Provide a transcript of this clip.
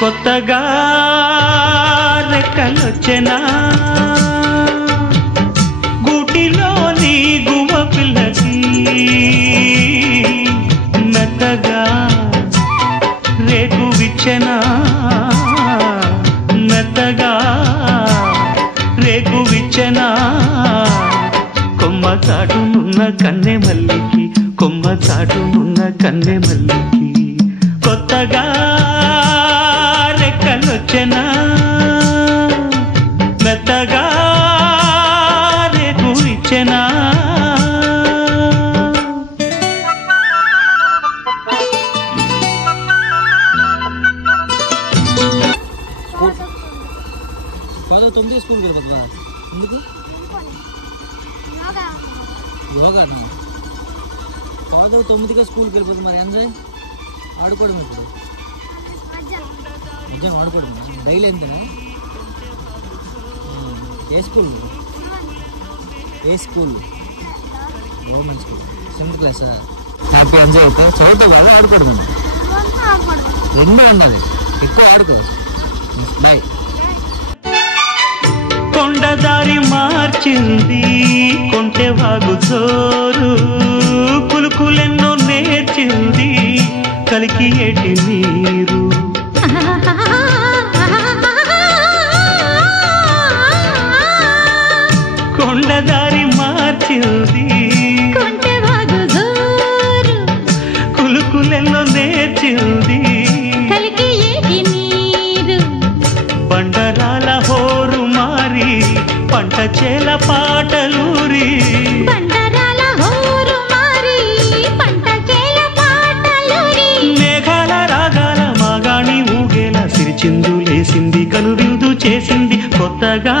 కొత్తగా రెక్కలొచ్చెనా గూటిలోని గువ్వ పిల్లకి మెత్తగా రేకు విచ్చెనా మెత్తగా రేకు విచ్చెనా కొమ్మ చాటునున్న కన్నె మల్లికి కొమ్మ చాటునున్న కన్నె మల్లికి కొత్తగా రెక్కలొచ్చెనా మెత్తగా రేకు ఇచ్చెనా తొమ్మిది స్కూల్కి వెళ్ళిపోతున్నా ఎందుకు యోగా ఫాదర్ 9గా స్కూల్కి వెళ్ళిపోతుంది మరి ఎంజాయ్ ఆడుకోవడం ఇప్పుడు నిజంగా ఆడుకోవడం డైలీ ఎంత ఏ school government school 7th class happy enjoy అవుతారు చదువుతావు కదా ఆడుకోవడం రెండూ ఉండాలి ఎక్కువ ఆడుకో బాయ్ కొండదారి మార్చింది కొంటె వాగు చోరు కులుకులెన్నో నేర్చింది కలికి ఏటి నీరు కొండదారి మార్చింది కొంటె వాగు చోరు కులుకులెన్నో నేర్చింది కలికి ఏటి నీరు బండరాల హోరు మారి పంట చేల పాటలూరి బండరాల హోరు మారి పంట చేల పాటలూరి మేఘాల రాగాల మాగాణి ఊగేలా సిరిచిందు లేసింది కనువిందు చేసింది కొత్తగా